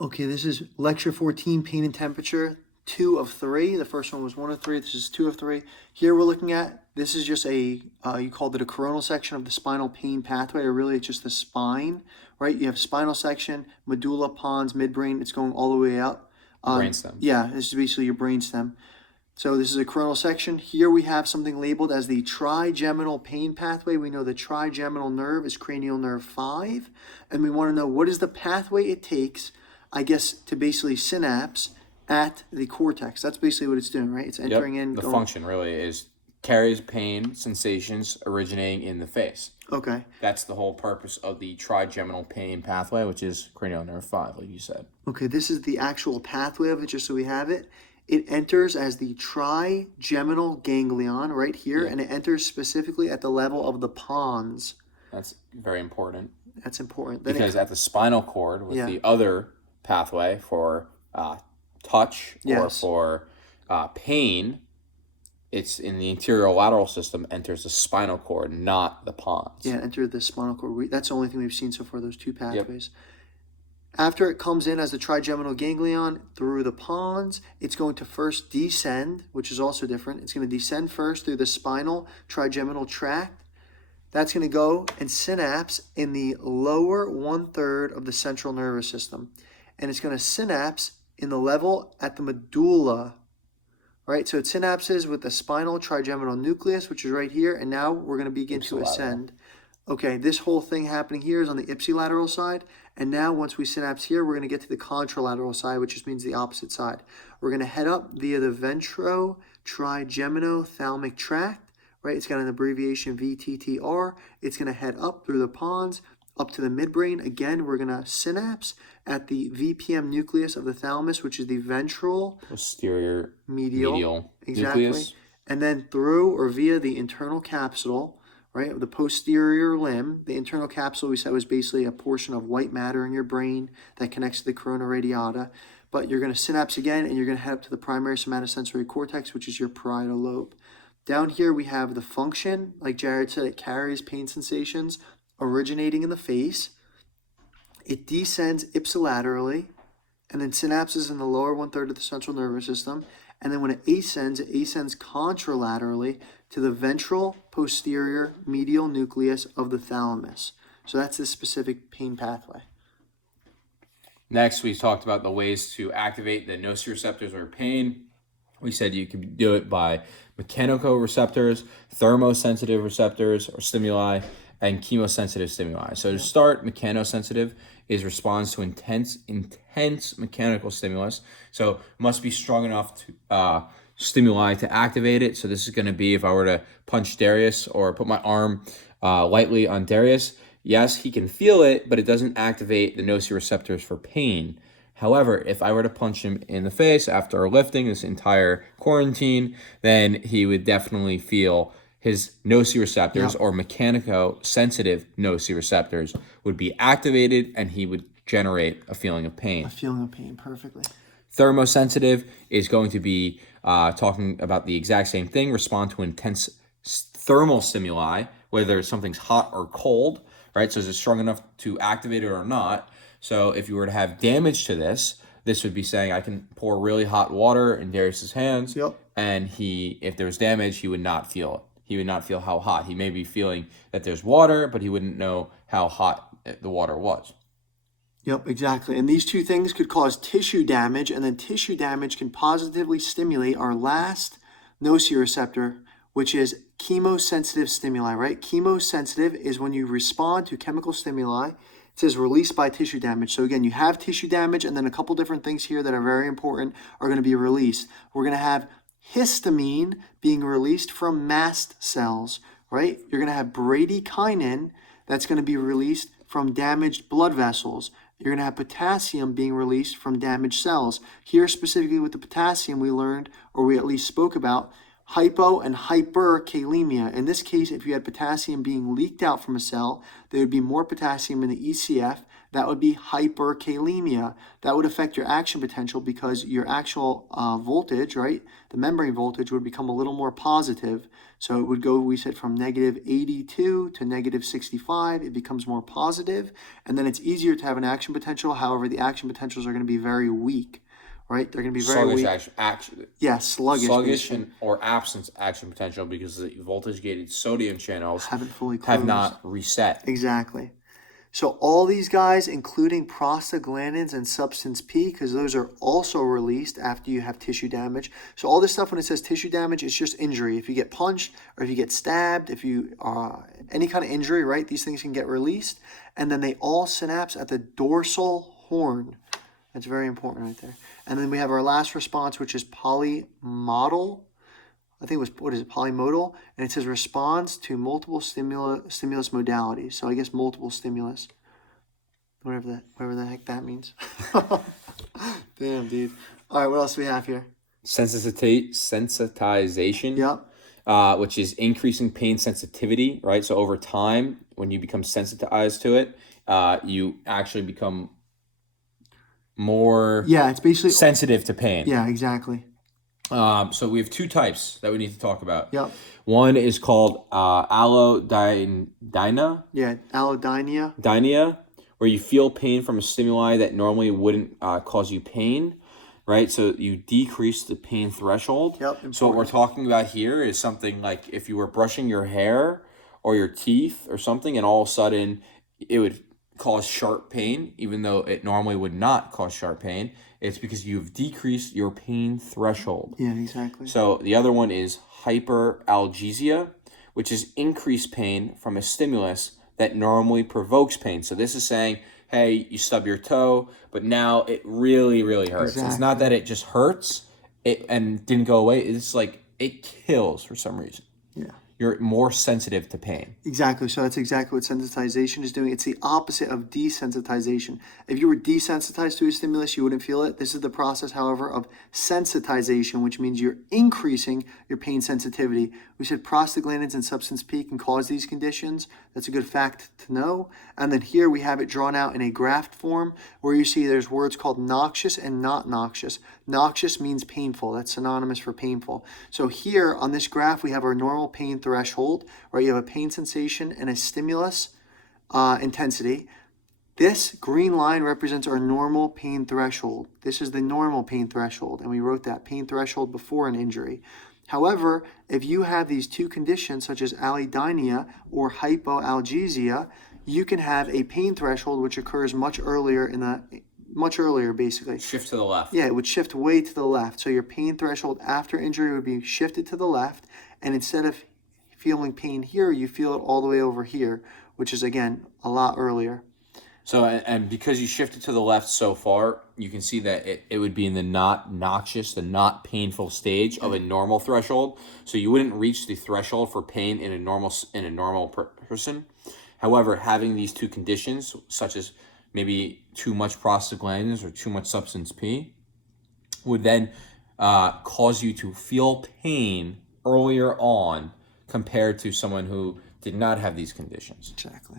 Okay, this is lecture 14, pain and temperature, 2 of 3. The first one was 1 of 3. This is 2 of 3. Here we're looking at, this is just you called it a coronal section of the spinal pain pathway, or really it's just the spine, right? You have spinal section, medulla, pons, midbrain. It's going all the way up. Brainstem. Yeah, this is basically your brainstem. So this is a coronal section. Here we have something labeled as the trigeminal pain pathway. We know the trigeminal nerve is cranial nerve 5, and we want to know what is the pathway it takes, I guess, to basically synapse at the cortex. That's basically what it's doing, right? It's entering in. The function really is carries pain sensations originating in the face. Okay. That's the whole purpose of the trigeminal pain pathway, which is cranial nerve 5, like you said. Okay, this is the actual pathway of it, just so we have it. It enters as the trigeminal ganglion right here, and it enters specifically at the level of the pons. That's very important. That's important. Because at the spinal cord, with the other pathway for touch or for pain, it's in the anterior lateral system, enters the spinal cord, not the pons. Yeah, enter the spinal cord. That's the only thing we've seen so far, those two pathways. After it comes in as the trigeminal ganglion through the pons, it's going to first descend, which is also different. It's going to descend first through the spinal trigeminal tract. That's going to go and synapse in the lower 1/3 of the central nervous system. And it's going to synapse in the level at the medulla, right? So it synapses with the spinal trigeminal nucleus, which is right here. And now we're going to begin to ascend. Okay, this whole thing happening here is on the ipsilateral side. And now once we synapse here, we're going to get to the contralateral side, which just means the opposite side. We're going to head up via the ventro-trigeminothalamic tract, right? It's got an abbreviation VTTR. It's going to head up through the pons, up to the midbrain. Again, we're going to synapse at the VPM nucleus of the thalamus, which is the ventral posterior medial nucleus. And then through or via the internal capsule, right, of the posterior limb. The internal capsule, we said, was basically a portion of white matter in your brain that connects to the corona radiata. But you're going to synapse again, and you're going to head up to the primary somatosensory cortex, which is your parietal lobe. Down here, we have the function. Like Jared said, it carries pain sensations originating in the face. It descends ipsilaterally, and then synapses in the lower 1/3 of the central nervous system. And then when it ascends contralaterally to the ventral posterior medial nucleus of the thalamus. So that's the specific pain pathway. Next, we talked about the ways to activate the nociceptors or pain. We said you can do it by mechanoreceptors, thermosensitive receptors or stimuli, and chemosensitive stimuli. So to start, mechanosensitive is responds to intense mechanical stimulus. So must be strong enough to stimuli to activate it. So this is going to be if I were to punch Darius or put my arm lightly on Darius. Yes, he can feel it, but it doesn't activate the nociceptors for pain. However, if I were to punch him in the face after lifting this entire quarantine, then he would definitely feel his nociceptors or mechanico-sensitive nociceptors would be activated, and he would generate a feeling of pain. A feeling of pain, perfectly. Thermosensitive is going to be talking about the exact same thing, respond to intense thermal stimuli, whether something's hot or cold, right? So is it strong enough to activate it or not? So if you were to have damage to this would be saying I can pour really hot water in Darius's hands, and if there was damage, he would not feel it. He would not feel how hot. He may be feeling that there's water, but he wouldn't know how hot the water was. Yep, exactly. And these two things could cause tissue damage, and then tissue damage can positively stimulate our last nociceptor, which is chemosensitive stimuli, right? Chemosensitive is when you respond to chemical stimuli. It says released by tissue damage. So again, you have tissue damage, and then a couple different things here that are very important are going to be released. We're going to have histamine being released from mast cells, right? You're going to have bradykinin that's going to be released from damaged blood vessels. You're going to have potassium being released from damaged cells. Here specifically with the potassium we learned, or we at least spoke about, hypo and hyperkalemia. In this case, if you had potassium being leaked out from a cell, there would be more potassium in the ECF That would be hyperkalemia. That would affect your action potential because your actual voltage, right, the membrane voltage would become a little more positive. So it would go, we said, from negative 82 to negative 65. It becomes more positive, and then it's easier to have an action potential. However, the action potentials are going to be very weak, right? They're going to be very Sluggish weak. action. Yeah, sluggish And or absence action potential because the voltage gated sodium channels haven't fully closed. have not reset. Exactly. So all these guys, including prostaglandins and substance P, because those are also released after you have tissue damage. So all this stuff, when it says tissue damage, it's just injury. If you get punched or if you get stabbed, if you any kind of injury, right, these things can get released. And then they all synapse at the dorsal horn. That's very important right there. And then we have our last response, which is polymodal. I think it was, what is it, polymodal? And it says responds to multiple stimulus modalities. So I guess multiple stimulus. Whatever the heck that means. Damn, dude. All right, what else do we have here? Sensitization. Yep. Which is increasing pain sensitivity, right? So over time, when you become sensitized to it, you actually become more it's basically sensitive to pain. Yeah, exactly. So we have two types that we need to talk about. Yep. One is called allodynia. Yeah, allodynia. Dynia, where you feel pain from a stimuli that normally wouldn't cause you pain, right? So you decrease the pain threshold. Yep. So what we're talking about here is something like if you were brushing your hair or your teeth or something, and all of a sudden it would cause sharp pain, even though it normally would not cause sharp pain. It's because you've decreased your pain threshold. Yeah, exactly. So the other one is hyperalgesia, which is increased pain from a stimulus that normally provokes pain. So this is saying, hey, you stub your toe, but now it really, really hurts. Exactly. It's not that it just hurts and didn't go away. It's like it kills for some reason. Yeah. You're more sensitive to pain. Exactly. So that's exactly what sensitization is doing. It's the opposite of desensitization. If you were desensitized to a stimulus, you wouldn't feel it. This is the process, however, of sensitization, which means you're increasing your pain sensitivity. We said prostaglandins and substance P can cause these conditions. That's a good fact to know. And then here we have it drawn out in a graph form where you see there's words called noxious and not noxious. Noxious means painful. That's synonymous for painful. So here on this graph, we have our normal pain threshold, right? You have a pain sensation and a stimulus intensity. This green line represents our normal pain threshold. This is the normal pain threshold, and we wrote that pain threshold before an injury. However, if you have these two conditions, such as allodynia or hypoalgesia, you can have a pain threshold which occurs much earlier basically. Shift to the left. Yeah, it would shift way to the left. So your pain threshold after injury would be shifted to the left, and instead of feeling pain here, you feel it all the way over here, which is, again, a lot earlier. So, and because you shifted to the left so far, you can see that it would be in the not noxious, the not painful stage of a normal threshold. So you wouldn't reach the threshold for pain in a normal person. However, having these two conditions, such as maybe too much prostaglandins or too much substance P, would then cause you to feel pain earlier on compared to someone who did not have these conditions. Exactly.